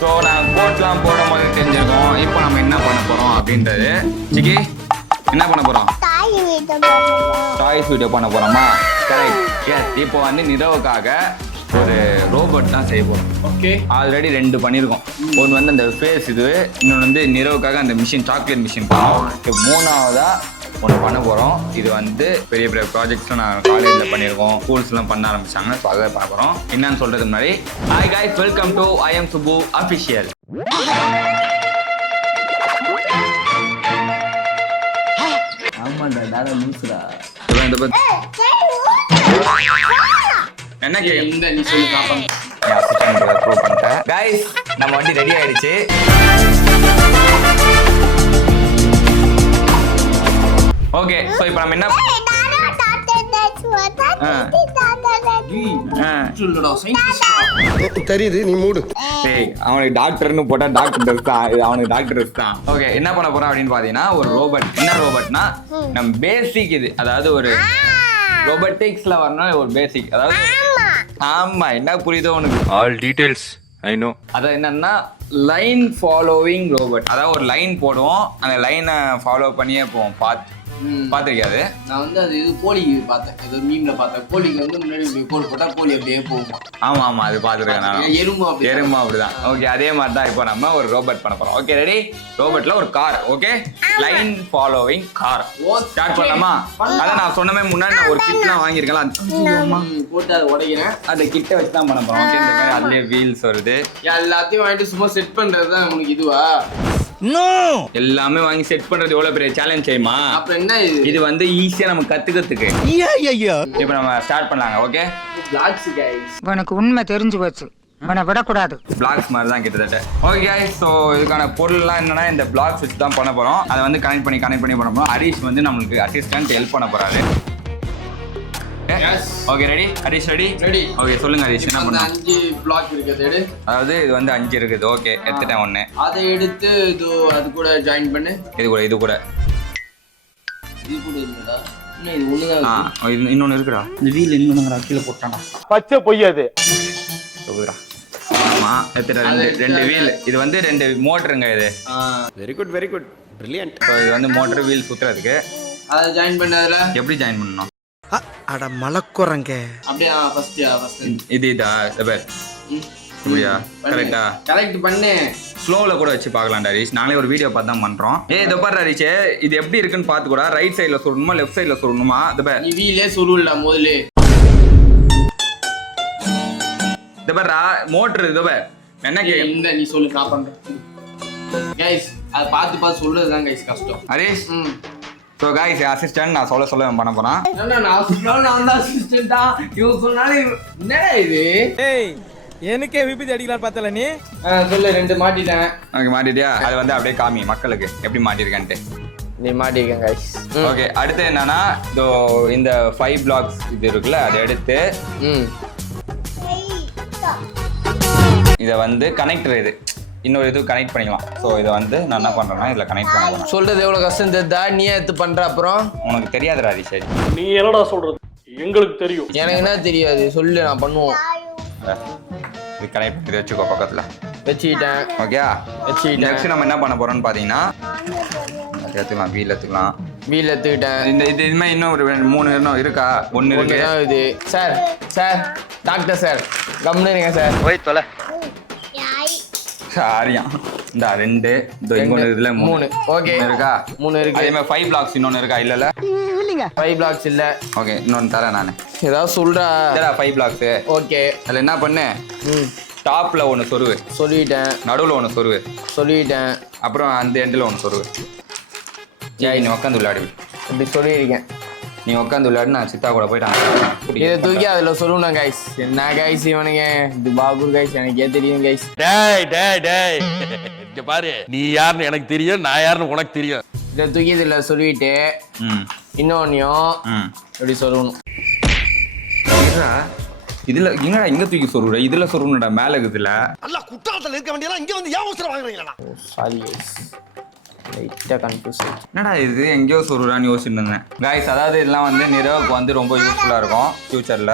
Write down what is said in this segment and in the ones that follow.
So நான் கோட்லாம் போடும் போது தெரிஞ்சிருக்கோம். இப்போ நம்ம என்ன பண்ண போறோம் அப்படின்றது. சிக்கி என்ன பண்ண போறோம்? டாய்ஸ் வீடியோ பண்ண போறோமா? கரெக்ட். எஸ். இப்போ வந்து நிரவுக்காக ஒரு ரோபோட் தான் செய்ய போறோம். ஓகே. ஆல்ரெடி 2 பண்ணியிருக்கோம். ஒன்று வந்து அந்த ஃபேஸ் இது, இன்னொன்று வந்து நிரவுக்காக அந்த மிஷின், சாக்லேட் மிஷின் பண்ணோம். மூணாவதா ஒன்று பண்ண போகிறோம். இது வந்து பெரிய பெரிய ப்ராஜெக்ட்ஸ்லாம் நான் காலேஜில் பண்ணியிருக்கோம், ஸ்கூல்ஸ்லாம் பண்ண ஆரம்பிச்சாங்க. ஸோ அதை பண்ண போகிறோம். என்னன்னு சொல்கிறதுக்கு முன்னாடி, hi guys, welcome to I am Subbu official. ஆமாண்டா, டாடா நியூஸ்டா. என்ன இந்த நீ சொல்லு பாப்போம். ப்ரூவ் பண்ணிட்டேன். கைஸ், நம்ம வண்டி ரெடி ஆயிடுச்சு. ஓகே, ஸோ இப்போ நம்ம என்ன தெரியுது, நீ மூடு. அவனுக்கு டாக்டர்னு போட்டா டாக்டர் ட்ரெஸ் தான், அவனுக்கு டாக்டர் ட்ரெஸ் தான். ஓகே, என்ன பண்ண போறோம் அப்படின்னு பாத்தீங்கன்னா, ஒரு ரோபோட். என்ன ரோபோட்னா நம்ம பேசிக் இது, அதாவது ஒரு ரோபோட்டிக்ஸ்ல வரணும் ஒரு பேசிக், அதாவது ஆமா, என்ன புரியுதோ உனக்கு? All details I know. அதாவது என்னன்னா லைன் ஃபாலோவிங் ரோபோட். அதாவது ஒரு லைன் போடுவோம், அந்த லைனை ஃபாலோ பண்ணியே போவோம். பார்த்துருக்கியாது? நான் வந்து அது இது கோழி பார்த்தேன், ஏதோ மீம்ல பார்த்தேன். கோழிக்கு வந்து முன்னாடி இப்படி கோல் போட்டா கோழி அப்படியே போகும். ஆமா ஆமா, அது பார்த்துருக்கேன் நான். எறும்பு அப்படிதான். ஓகே, அதே மாதிரி தான் இப்போ நம்ம ஒரு ரோபோட் பண்ண போறோம். Okay, ready? ரோபோட்ல ஒரு car. Okay, line following car. Start பண்ணலாமா? அதான் நான் சொன்னமே முன்னாடி, நான் ஒரு கிட்லாம் வாங்கியிருக்கேன், போட்டு அதை உடைக்கிறேன். அந்த கிட்ட வச்சு தான் பண்ண போறோம். ஓகே, இந்த மாதிரி அதுலயே வீல்ஸ் வருது. எல்லாத்தையும் வாங்கிட்டு சும்மா செட் பண்றது தான் உனக்கு இதுவா? எல்லாமே வாங்கி செட் பண்றது எவ்வளவு பெரிய சேலஞ்ச் செய்யுமா? அப்புறம் என்ன இது வந்து ஈஸியா நம்ம கத்துக்கிறதுக்கு. இப்போ நம்ம ஸ்டார்ட் பண்ணலாங்க. ஓகே, பிளாக்ஸ் கைஸ். உனக்கு உண்மை தெரிஞ்சு போச்சு, உன்னை விடக்கூடாது. பிளாக்ஸ் மாதிரி தான் கிட்டத்தட்ட. ஓகே கைஸ், ஸோ இதுக்கான பொருள்லாம் என்னன்னா இந்த பிளாக்ஸ் வச்சு தான் பண்ண போறோம். அதை வந்து கனெக்ட் பண்ணி பண்ண போறோம். ஹரிஷ் வந்து நம்மளுக்கு அசிஸ்டன்ட் ஹெல்ப் பண்ண போறாரு. Okay, ready? Harish ready? Ready. Okay, சொல்லுங்க ஹரிஷ், என்ன பண்ணணும்? 5 பிளாக் இருக்குது. அதாவது இது வந்து 5 இருக்குது. ஓகே, எடுத்துட்டேன் ஒன்று. அதை எடுத்து இது அது கூட ஜாயின் பண்ணு. இது கூட இருக்குதா? இது ஒண்ணுதான். இன்னொன்னு இருக்குடா. இந்த வீல் இன்னொன்னு கீழே போட்டானா? பச்சை பொய்யாது. சொல்லுடா. ஆமா, எடுத்துட்டேன். 2 வீல். இது வந்து 2 மோட்டருங்க. இது very good, very good, brilliant. இது வந்து மோட்டர் வீல் சுத்துறதுக்கு. அதை ஜாயின் பண்ணதுல எப்படி ஜாயின் பண்ணணும்? அட மலக்குறங்க. அப்படியே ஃபர்ஸ்ட் இதா சபர். இப்படியா? கரெக்ட்டா? கரெக்ட் பண்ணு. ஸ்லோல கூட வச்சு பார்க்கலாம்டா ஹரிஷ். நாங்களே ஒரு வீடியோ பார்த்து தான் பண்றோம். இதோ பாரு ஹரிஷ், இது எப்படி இருக்குன்னு பார்த்து கூட. ரைட் சைடுல சொல்லணுமா லெஃப்ட் சைடுல சொல்லணுமா? இதோ பாரு, நீ வீலே சொல்லுல முதல்ல. இதோ பாருடா மோட்டர். இதோ பாரு, என்ன இந்த நீ சொல்லு, நான் பண்றேன். கைஸ், அத பார்த்து சொல்றது தான் கைஸ் கஷ்டம். ஹரிஷ். ஸோ கைஸ், அசிஸ்டன்ட் நான் சொல்ல பண்ண போறேன். நான் தான் அசிஸ்டன்ட்டா? இவன் சொன்னாலே என்னடா இது? ஏய், எனக்கே விபத்து அடிக்கலாம் பார்த்தல நீ. சொல்லு. 2 மாட்டிட்டேன். ஓகே, மாட்டிட்டியா? அது வந்து அப்படியே காமி மக்களுக்கு எப்படி மாட்டிருக்கேன்ட்டு. நீ மாட்டிருக்கேன் கைஸ். ஓகே, அடுத்து என்னன்னா இந்த 5 பிளாக்ஸ் இது இருக்குல்ல, அதை எடுத்து இதை வந்து கனெக்டர் இது இன்னொரு இது கனெக்ட் பண்ணிக்கலாம். ஸோ இதை வந்து நான் என்ன பண்றேன்னா இதில் கனெக்ட் பண்ணலாம். சொல்றது எவ்வளவு கஷ்டம் தெரியுதா? நீ எடுத்து பண்ற. அப்புறம் உனக்கு தெரியாதுடா ஹரிஷ். நீ என்னடா சொல்றது? எங்களுக்கு தெரியும். எனக்கு என்ன தெரியாது, சொல்லு, நான் பண்ணுவோம். இது கனெக்ட் பண்ணி வச்சுக்கோ பக்கத்தில். வச்சுக்கிட்டேன். ஓகே, வச்சுக்கிட்டேன். நெக்ஸ்ட் நம்ம என்ன பண்ண போறோம்னு பார்த்தீங்கன்னா எடுத்துக்கலாம். வீல் எடுத்துக்கலாம். வீல் எடுத்துக்கிட்டேன். இது இதுமாதிரி இன்னும் ஒரு 3 இன்னும் இருக்கா? 1 இருக்கு. இது சார் டாக்டர் சார், கம்முன்னு இருங்க சார். போய் தொலை. சாரியா? இந்த 2 இங்க ஒன்று இதுல 3. ஓகே, இருக்கா? 3 இருக்கு. அதே மாதிரி 5 பிளாக்ஸ் இன்னொன்னு இருக்கா? இல்ல 5 பிளாக்ஸ் இல்ல. ஓகே, இன்னொன்னு தரேன் நானு. ஏதாவது சொல்றா? 5 பிளாக்ஸ். ஓகே, அதுல என்ன பண்ணு? டாப்ல ஒன்று சொருவு. சொல்லிட்டேன். நடுவில் ஒன்று சொருவு. சொல்லிட்டேன். அப்புறம் அந்த எண்டில் ஒன்று சொருவு. ஏய், நீ உட்காந்து விளையாடு. இப்படி சொல்லியிருக்கேன். நீ உட்காந்து விளையாடு, நான் சித்தா கூட போயிட்டு இதை தூக்கி அதில் சொல்லணும் கைஸ். என்ன கைஸ் இவனுங்க? இது பாபூர் கைஸ், எனக்கே தெரியும் கைஸ். டேய் இங்க பாரு, நீ யாருன்னு எனக்கு தெரியும், நான் யாருன்னு உனக்கு தெரியும். இதை தூக்கி இதில் சொல்லிட்டு இன்னொன்னையும் இப்படி சொல்லணும். இதுல என்னடா இங்க தூக்கி சொருவுற? இதுல சொருவுடா, மேல இருக்குதுல. அல்ல குற்றாலத்துல இருக்க வேண்டியதா இங்க வந்து ஏன் அவசரம் வாங்குறீங்களா? சாரி கைஸ், லைட்டாக கன்ஃபியூஸ். என்னடா இது எங்கேயோ சொருறான்னு யோசிச்சுட்டு இருந்தேன் கைஸ். அதாவது இதெல்லாம் வந்து நிறவுக்கு வந்து ரொம்ப யூஸ்ஃபுல்லாக இருக்கும் ஃபியூச்சரில்.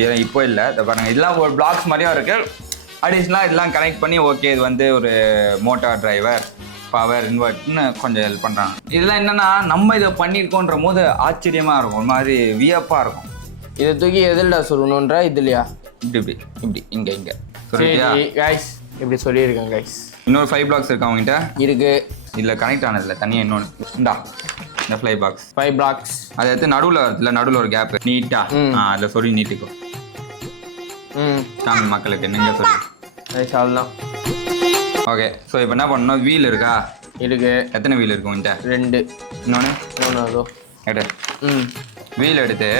இது இப்போ இல்லை, இதை பாருங்கள், இதெல்லாம் ஒரு பிளாக்ஸ் மாதிரியும் இருக்குது. அடிஷ்னலாக இதெல்லாம் கனெக்ட் பண்ணி ஓகே இது வந்து ஒரு மோட்டார் டிரைவர் பவர் இன்வெர்ட்னு கொஞ்சம் ஹெல்ப் பண்ணுறாங்க. இதெல்லாம் என்னென்னா நம்ம இதை பண்ணியிருக்கோன்ற போது ஆச்சரியமாக இருக்கும், ஒரு மாதிரி வியப்பாக இருக்கும். இதை தூக்கி எதில்டா சொல்லணுன்ற இதுலையா? இப்படி இப்படி இங்கே சரி கைஸ், இப்படி சொல்லியிருக்கேன் கைஸ். இன்னொரு 5 blocks இருக்கு அவங்ககிட்ட இருக்கு. இதில் கனெக்ட் ஆனதில்ல தனியாக இன்னொன்று இந்தா இந்த 5 blocks 5 blocks அதை எடுத்து நடுவில் வருதுல, நடுவில் ஒரு கேப் நீட்டாக அதில் சொல்லி நீட்டிக்கும். தமிழ் மக்களுக்கு நீங்கள் சொல்லி கைஸ் அவ்வளோதான். ஓகே. ஸோ இப்போ என்ன பண்ணணும், வீல் இருக்கா? இருக்கு. எத்தனை வீல் இருக்கு உங்கள்கிட்ட? 2. இன்னொன்று 3 எடு. வீல் எடுத்து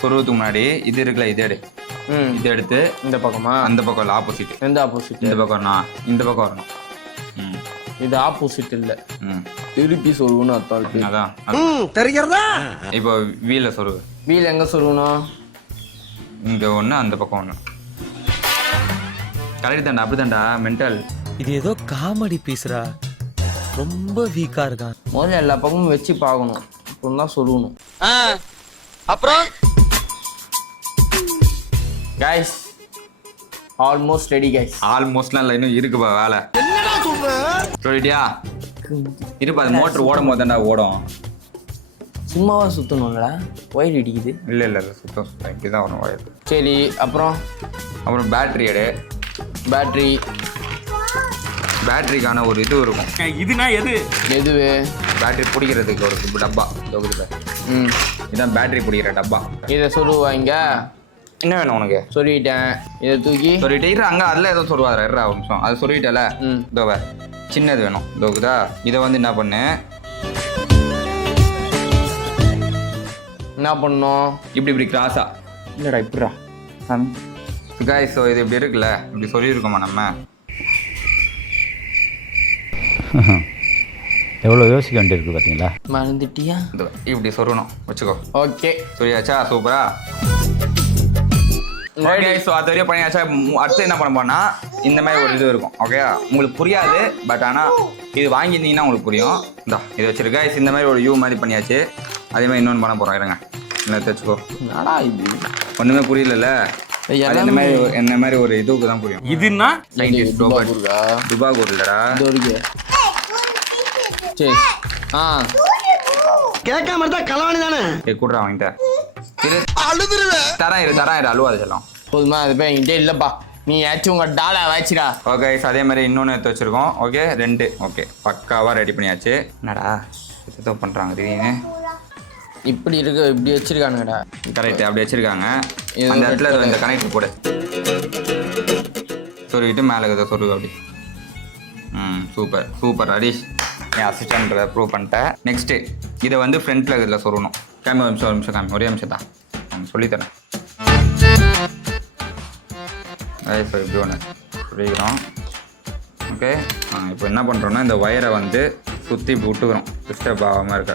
சொருவத்துக்கு முன்னாடி இது இருக்குல்ல, இது எடு. இது எடுத்து இந்த பக்கமா? அந்த பக்கம் இல்லை, ஆப்போசிட். எந்த ஆப்போசிட்? இந்த பக்கம் வரணும், இந்த பக்கம் வரணும். இது ஆப்போசிட் இல்லை, திருப்பி சொருகணும் அர்த்தம். அதான் தெரிகிறதா? இப்போ வீல சொருவு. வீல் எங்கே சொருகணும்? இங்கே ஒன்று, அந்த பக்கம் ஒன்று. கரெக்ட் தாண்டா, அப்படி தாண்டா மென்டல். இது ஏதோ காமெடி பீஸ்ரா, ரொம்ப வீக்கா இருக்கான். முதல்ல எல்லா பக்கமும் வச்சு பார்க்கணும், அப்புறம் தான் சொருகணும். அப்புறம் கைஸ் ஆல்மோஸ்ட் ரெடி கைஸ். ஆல்மோஸ்ட்லாம் இல்லை, இன்னும் இருக்குப்பா வேலை. சொல்லிட்டியா? இருப்பா, அது மோட்டர் ஓடும் போது தாண்டா ஓடும். சும்மாவா சுற்றணும்ல, ஒயர் இடிக்குது. இல்லை சுத்தம் இப்படி தான் வரும் ஒயர். சரி அப்புறம் பேட்டரி எடு. பேட்டரிக்கான ஒரு இது இருக்கும். இதுனா எது? எதுவே? பேட்டரி பிடிக்கிறதுக்கு ஒரு டப்பா தொகுது. இதுதான் பேட்டரி பிடிக்கிற டப்பா. இதை சொருவாங்க. என்ன வேணும் உனக்கு? சொல்லிட்டேன். இதை தூக்கி சொல்லிட்டு இரு, அங்கே அதில் எதுவும் சொல்லுவாரு, இருறா ஒரு நிமிஷம். அது சொல்லிட்டல, இதோவ சின்னது வேணும் இதோக்குதா. இதை வந்து என்ன பண்ணு, என்ன பண்ணணும்? இப்படி கிராஸா. இல்லைடா இப்படிடா. காய்ஸ், ஸோ இது இப்படி இருக்குல்ல, இப்படி சொல்லியிருக்கோமா நம்ம? எவ்வளோ யோசிக்க வேண்டியிருக்கு பார்த்தீங்களா? மறந்துட்டியா? இப்படி சொல்லணும் வச்சுக்கோ. ஓகே சொல்லியாச்சா? சூப்பரா. ஓகே. ஸோ அது வரையும் பண்ணியாச்சா? அடுத்து என்ன பண்ண போனா இந்த மாதிரி ஒரு இது இருக்கும். ஓகே, உங்களுக்கு புரியாது, பட் ஆனால் இது வாங்கியிருந்தீங்கன்னா உங்களுக்கு புரியும். இந்தா இது வச்சிருக்கா. இந்த மாதிரி ஒரு யூ மாதிரி பண்ணியாச்சு. அதே மாதிரி இன்னொன்று பண்ண போகிறோம். இருங்க, என்ன வச்சுக்கோ. நாடா இது ஒன்றுமே புரியல. என்ன மாதிரி ஒரு இதுக்கு தான் புரியும். இதுன்னா சயின்டிஸ்ட் துபாகூர் இல்லடா. சரி கேட்காம இருந்தா கலவாணி தானே. கூடுறா வாங்கிட்ட தரேன் இரு அழுவாது செல்லம். போதுமா? அது போய் என்கிட்ட இல்லைப்பா, நீ ஏச்சும் உங்கள் டாலா வச்சுடா. ஓகே, அதே மாதிரி இன்னொன்று எடுத்து வச்சுருக்கோம். ஓகே 2. ஓகே, பக்காவாக ரெடி பண்ணியாச்சு. என்னடா ஏதோ பண்ணுறாங்க திடீர்னு. இப்படி இருக்கு, இப்படி வச்சிருக்கானுங்கடா. கரெக்ட், அப்படி வச்சுருக்காங்க. அந்த இடத்துல இந்த கனெக்டர் போடு. சொருவிட்டு மேலே ஏதோ சொருவு அப்படி. சூப்பர் ஹரிஷ், என் அசிஸ்டன்ட் ப்ரூவ் பண்ணிட்டேன். நெக்ஸ்ட்டு இதை வந்து ஃப்ரண்ட்டில் இதில் சொருகணும். ஒரு நிமிஷம் காமி, ஒரே நிமிஷம் தான் சொல்லித்தரேன். ஸோ இப்படி ஒன்று சொல்லிக்கிறோம். ஓகே, இப்போ என்ன பண்ணுறோன்னா இந்த ஒயரை வந்து சுற்றி இப்படி விட்டுக்கிறோம், டிஸ்டர்ப் ஆகாமல் இருக்க.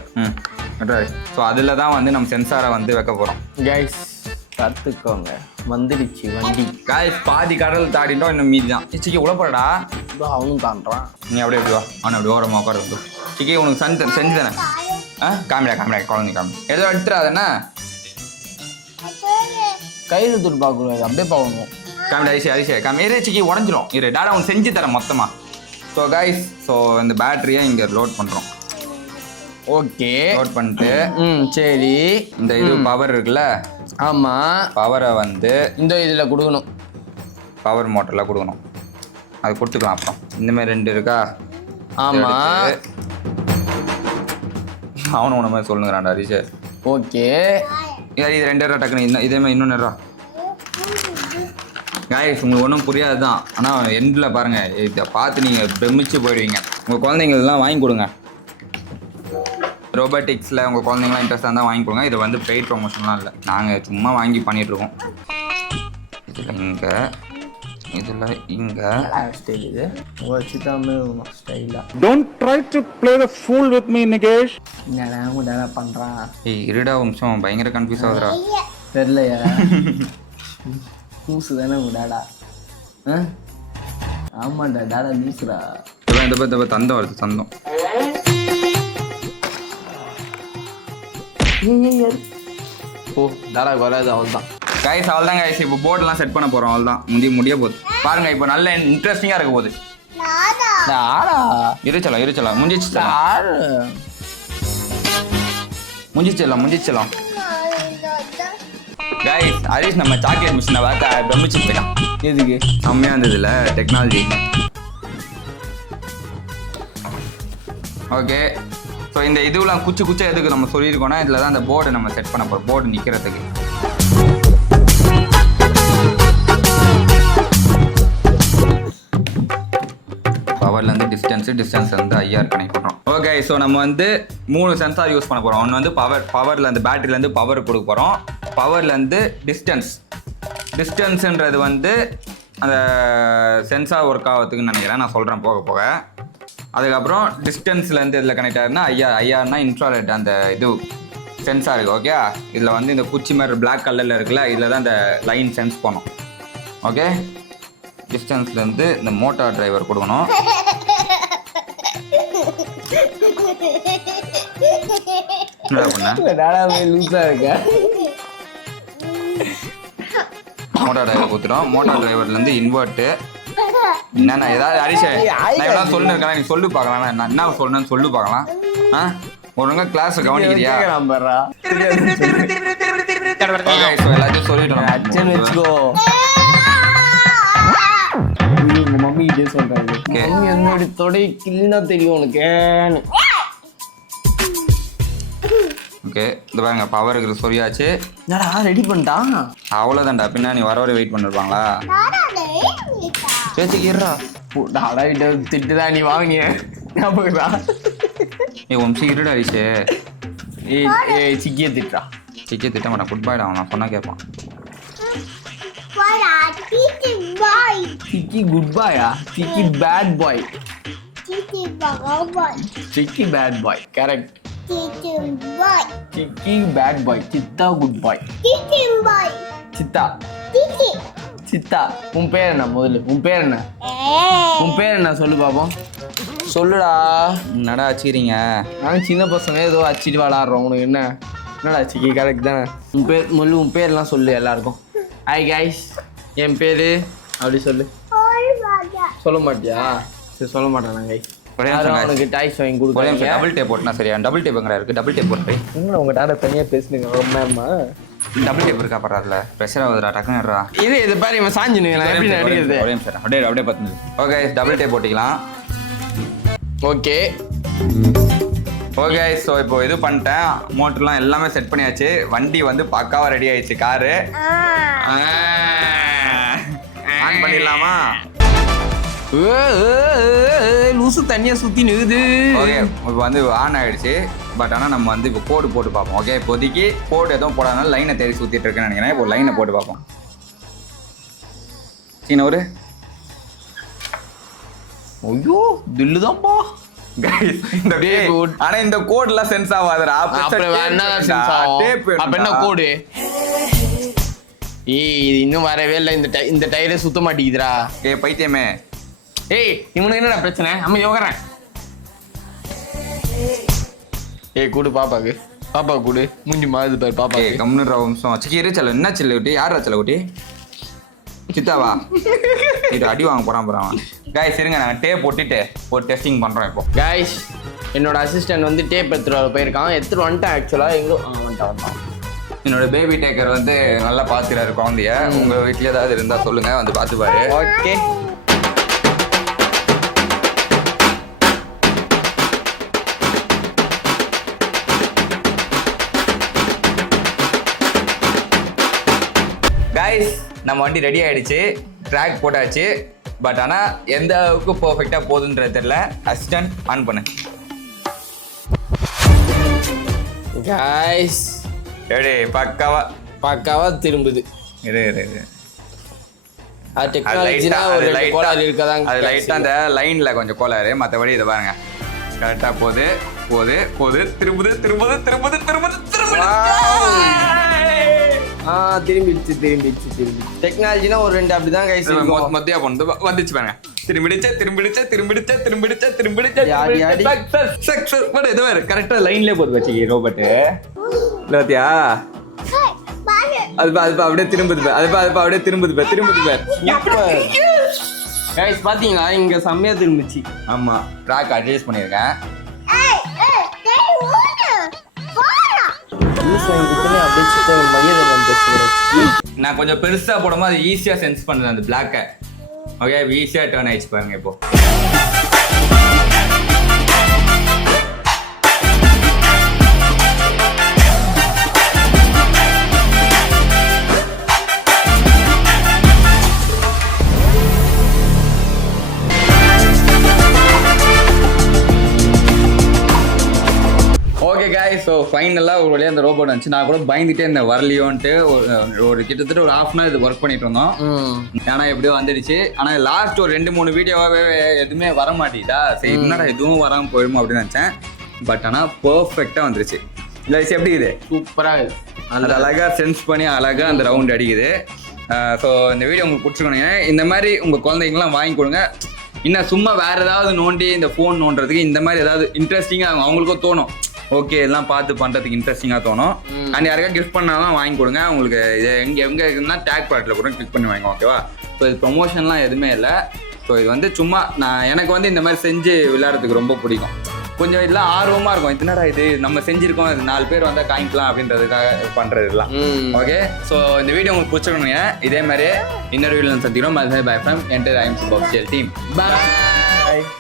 ஸோ அதில் தான் வந்து நம்ம சென்சாரை வந்து வைக்க போகிறோம். கைஸ் கற்றுக்கோங்க, வந்துடுச்சு வண்டி. கைஸ் பாதி கடல் தாடிட்டோம், இன்னும் மீதி தான். சிக்கி உழப்படா, அவனும் காண்றான். நீ அப்படியே எப்படி வா, அவனை அப்படி ஓரமாக உட்கார. சிக்கி உனக்கு செஞ்சு தானே. காமிடா குழந்தை காமி. ஏதோ எடுத்துடாதுண்ணா, கையில் துட்டு பார்க்கக்கூடாது, அப்படியே பார்க்கணும். காமிடா அரிசி காமி. சிக்கி உடஞ்சிரும். இரு டாடா உனக்கு செஞ்சு தரேன் மொத்தமாக. ஸோ கைஸ், ஸோ இந்த பேட்டரியை இங்கே லோட் பண்ணுறோம். ஓகே, லோட் பண்ணிட்டு சரி, இந்த இது பவர் இருக்குல்ல, ஆமாம், பவரை வந்து இந்த இதில் கொடுக்கணும். பவர் மோட்டரில் கொடுக்கணும். அது கொடுத்துக்கலாம். அப்புறம் இந்த மாதிரி 2 இருக்கா? ஆமாம், அவனு உன மாதிரி சொல்லுங்கிறான்டா ஹரிஷ். ஓகே, இது 2 டக்குன்னு இதே மாதிரி இன்னொன்று. காய்ஸ் உங்களுக்கு ஒன்றும் புரியாது தான், ஆனால் எண்டில் பாருங்கள், இதை பார்த்து நீங்கள் பிரமிச்சு போயிடுவீங்க. உங்கள் குழந்தைங்களெலாம் வாங்கி கொடுங்க. ரோபோட்டிக்ஸில் உங்கள் குழந்தைங்களாம் இன்ட்ரெஸ்டாக இருந்தால் வாங்கி கொடுங்க. இது வந்து பெய்ட் ப்ரொமோஷன்லாம் இல்லை, நாங்கள் சும்மா வாங்கி பண்ணிகிட்ருக்கோம். இதில் இங்கே ஸ்டைல் இது வச்சு தான் ஸ்டைலாக. Don't try to play the fool with me, Nikesh. என்னடா உடனே பண்ணுறான். இருடா ஒரு நிமிஷம், பயங்கர கன்ஃபியூஸ் ஆகுதுடா. தெரிலையா? பூசு தானே உடாடா. ஆமாண்டா, டாடா லூசுடா. இந்த தந்தம் வருது, தந்தம். ஓ டாடா வராது, அவன் தான். கைஸ் அவ்வளோதான் கைஸ். இப்போ போர்டெலாம் செட் பண்ண போகிறோம். அவ்வளோதான் முடிய போகுது பாருங்க. இப்போ நல்ல இன்ட்ரெஸ்டிங்காக இருக்க போகுது. ஆடா இருச்சலாம் முடிஞ்சிச்சு. ஆடு முடிஞ்சிச்சலாம் கைஸ். ஹரிஷ் நம்ம சாக்லேட் மிஷினை பார்த்து பிரமிச்சுட்டு இருக்கான். எதுக்கு செம்மையாக இருந்ததுல டெக்னாலஜி. ஓகே ஸோ இந்த இதுவெலாம் குச்சி எதுக்கு நம்ம சொல்லியிருக்கோன்னா இதில் தான் அந்த போர்டை நம்ம செட் பண்ண போகிறோம். போர்டு நிற்கிறதுக்கு பவர்லேருந்து டிஸ்டன்ஸ் வந்து ஐஆர் கனெக்ட் பண்ணுறோம். ஓகே ஸோ நம்ம வந்து 3 சென்சார் யூஸ் பண்ண போகிறோம். ஒன்று வந்து பவர்லேருந்து பேட்டரியிலேருந்து பவர் கொடுக்க போகிறோம். பவர்லேருந்து டிஸ்டன்ஸுன்றது வந்து அந்த சென்சார் ஒர்க் ஆகிறதுக்குன்னு நினைக்கிறேன். நான் சொல்கிறேன் போக. அதுக்கப்புறம் டிஸ்டன்ஸ்லேருந்து இதில் கனெக்ட் ஆகுதுன்னா ஐஆர்னா இன்ஃப்ராரெட் அந்த இது சென்சாருக்கு. ஓகே இதில் வந்து இந்த குச்சி மாதிரி பிளாக் கலரில் இருக்குல்ல, இதில் தான் இந்த லைன் சென்ஸ் பண்ணோம். ஓகே டிஸ்டன்ஸ்லேருந்து இந்த மோட்டார் டிரைவர் கொடுக்கணும். என்ன பண்ண லூஸா இருக்க மோட்டார் டிரைவர் கொடுத்துரும். மோட்டார் டிரைவர்லேருந்து இன்வெர்ட்டு என்னண்ணா ஏதாவது அடிச்சே நான் எவ்வளோ சொல்லிருக்கேன். நீ சொல்லு பார்க்கலாம். நான் என்ன சொல்லணும்னு சொல்லு பார்க்கலாம். ஒழுங்கா கிளாஸ் கவனிக்கிறியா? எல்லாத்தையும் சொல்லிட்டோம் வச்சுக்கோ. உங்க மம்மி இதே சொல்றாங்க. மம்மி என்னோட தொடை கிள்ளினா தெரியும் உனக்கு. ஓகே இந்த பாருங்க பவருக்கு சொல்லியாச்சு. என்னடா ரெடி பண்ணிட்டான்? அவ்வளோதான்டா. பின்னா நீ வர வெயிட் பண்ணிருப்பாங்களா? பேசிக்கிறா டாடா கிட்ட திட்டுதான் நீ வாங்கிய ஞாபகம்டா. ஒன்சி இருடா அரிசே. சிக்கிய திட்டா. சிக்கிய திட்ட மாட்டான். குட் பாய்டா. அவன் சொன்னா கேட்பான். சிக்கி குட் பாயா? சிக்கி பேட் பாய். சிக்கி பேட் பாய் கரெக்ட். சிக்கி பேட் பாய். சித்தா குட் பாய். சித்தா உன் பேர் என்ன? முதல்ல உன் பேர் என்ன சொல்லு பாப்போம். சொல்லுடா. என்னடா வச்சுக்கிறீங்க? நாங்கள் சின்ன பசங்க ஏதோ அச்சிட்டு விளாட்றோம். உனக்கு என்னடா சிக்கி கரெக்ட் தானே? உன் பேர்லாம் சொல்லு எல்லாருக்கும். ஹாய் கைஸ் என் பேர் அப்படி சொல்லு. சொல்ல மாட்டியா? சரி சொல்ல மாட்டேன் கைஸ். உனக்கு டாய்ஸ் வாங்கி கொடுக்குறேன். டபுள் டேப் போட்டுனா சரியா? டபுள் டேப் எங்கடா இருக்கு? டபுள் டேப் போட்டு இன்னும் உங்க டாடா தனியாக பேசுனீங்க மேம்மா. டபுள் டேப் இருக்கா? பரவாயில்ல ப்ரெஷர் ஆகுதுடா. டக்குன்னு இது பாரு இவன் சாஞ்சுனுங்களா எப்படி அடிக்கிறது? ஒரே நிமிஷம் அப்படியே பார்த்து. ஓகே டபுள் டேப் போட்டிக்கலாம். ஓகே ஸோ இப்போ இது பண்ணிட்டேன். மோட்டர்லாம் எல்லாமே செட் பண்ணியாச்சு. வண்டி வந்து பக்காவா ரெடி ஆயிடுச்சு. காரு ஆன் பண்ணிடலாமா? லூசு தண்ணியா சுத்தி நிக்குது. ஓகே இப்போ வந்து ஆன் ஆயிடுச்சு. பட் ஆனால் நம்ம வந்து இப்போ கோடு போட்டு பார்ப்போம். ஓகே இப்போதைக்கு கோடு எதுவும் போடாதனால லைனை தேடி சுற்றிட்டு இருக்குன்னு நினைக்கிறேன். இப்போ லைனை போட்டு பார்ப்போம். சீன ஒரு ஐயோ தில்லுதான்ப்பா. ஆனா இந்த கோட்லாம் சென்ஸ் ஆகாதுடா. என்ன கோடு? இன்னும் வரவே இல்லை. இந்த டயரே சுத்த மாட்டேங்குதுடா. பைத்தியமே. இவனுக்கு என்னடா பிரச்சனை? அம்மா யோகறேன். கூடு பாப்பா கூடு மூஞ்சி மாதிரி பாரு பாப்பா. கம்முன்னு வம்சம் சிக்கிரு செல்ல. என்ன செல்ல குட்டி? யாரா செல்ல குட்டி? சித்தாவா? இது அடி வாங்க போறான். கைஸ் இருங்க நாங்கள் டேப் போட்டுட்டு ஒரு டெஸ்டிங் பண்ணுறோம். இப்போ கைஸ் என்னோட அசிஸ்டன்ட் வந்து டேப் எடுத்துட்டு போயிருக்கான். எடுத்துட்டு வந்துட்டேன். ஆக்சுவலாக எங்கே வந்துட்டான். என்னோட பேபி டேக்கர் வந்து நல்லா பார்த்துறாரு குழந்தைய. உங்கள் வீட்டில் ஏதாவது இருந்தால் சொல்லுங்கள், வந்து பார்த்துப்பாரு. ஓகே கைஸ் நம்ம வண்டி ரெடி ஆகிடுச்சு. ட்ராக் போட்டாச்சு. பட் ஆனால் எந்த அளவுக்கு பர்ஃபெக்டாக போகுதுன்றது தெரியல. அசிஸ்டன்ட் ஆன் பண்ணு. கைஸ் எப்படி பக்காவா திரும்புது. இது அது லைட்டாக அந்த லைனில் கொஞ்சம் கோளாறு. மற்றபடி இதை பாருங்க கரெக்டாக போகுது. திரும்புது. திரும்பிடுச்சு. டெக்னாலஜினா ஒரு 2 அப்படிதான் கைஸ் மத்தியா போனது வந்துச்சு பாருங்க. திரும்பிடுச்சு. கரெக்டா லைன்லயே போது வச்சு ரோபோட். பாத்தியா அது அப்படியே திரும்புது பாரு. அது அப்படியே திரும்புது பாரு. கைஸ் பாத்தீங்களா இங்க செம்மையா திரும்பிச்சு. ஆமா ட்ராக் அட்ஜஸ்ட் பண்ணியிருக்கேன். அப்படியே சுத்த மையத்தில் வந்து நான் கொஞ்சம் பெருசா போடும்போது அது ஈஸியா சென்ஸ் பண்ணுது அந்த பிளாக்கை. ஓகே ஈஸியா டர்ன் ஆயிடுச்சு பாருங்க இப்போ. ஓகே காய்ஸ், ஸோ ஃபைனலாக ஒரு வழியாக அந்த ரோபோட் வந்துச்சு. நான் கூட பயந்துட்டே இருந்தேன் வரலையோன்ட்டு. ஒரு கிட்டத்தட்ட ஒரு ஹாஃப் அன் ஹவர் இது ஒர்க் பண்ணிட்டு இருந்தோம். ஆனால் எப்படியோ வந்துடுச்சு. ஆனால் லாஸ்ட் ஒரு 2-3 வீடியோவாகவே எதுவுமே வர மாட்டேதா. சரி என்னடா எதுவும் வராமல் போயிடுமோ அப்படின்னு நினச்சேன். பட் ஆனால் பர்ஃபெக்டாக வந்துருச்சு. இல்லை எப்படி இது சூப்பரா இருக்கு. அது அழகாக சென்ஸ் பண்ணி அழகாக அந்த ரவுண்ட் அடிக்குது. ஸோ இந்த வீடியோ உங்களுக்கு பிடிச்சிக்கணுங்க. இந்த மாதிரி உங்கள் குழந்தைங்களாம் வாங்கி கொடுங்க. இன்னும் சும்மா வேறு ஏதாவது நோண்டி இந்த ஃபோன் நோண்டுறதுக்கு இந்த மாதிரி ஏதாவது இன்ட்ரெஸ்டிங்காக அவங்களுக்கும் தோணும். ஓகே எல்லாம் பார்த்து பண்ணுறதுக்கு இன்ட்ரெஸ்டிங்காக தோணும். அண்ட் யாருக்காவது கிஃப்ட் பண்ணாலும் வாங்கி கொடுங்க. உங்களுக்கு இது எங்கே இருக்குன்னா டேக் ப்ராடக்ட்டில் கூட கிளிக் பண்ணி வாங்க. ஓகேவா? ஸோ இது ப்ரொமோஷன்லாம் எதுவுமே இல்லை. ஸோ இது வந்து சும்மா எனக்கு வந்து இந்த மாதிரி செஞ்சு விளையாடுறதுக்கு ரொம்ப பிடிக்கும். கொஞ்சம் இதெல்லாம் ஆர்வமாக இருக்கும். என்னடா இது நம்ம செஞ்சுருக்கோம், இது 4 பேர் வந்தால் காமிக்கலாம் அப்படின்றதுக்காக பண்ணுறது இதெல்லாம். ஓகே, ஸோ இந்த வீடியோ உங்களுக்கு பிடிச்சிக்கணுங்க. இதே மாதிரி இன்னொரு வீடியோ சந்திக்கிறோம். பை ஃப்ரம் என்டர் ஐஎம் சூப்பர் டீம். பாய்.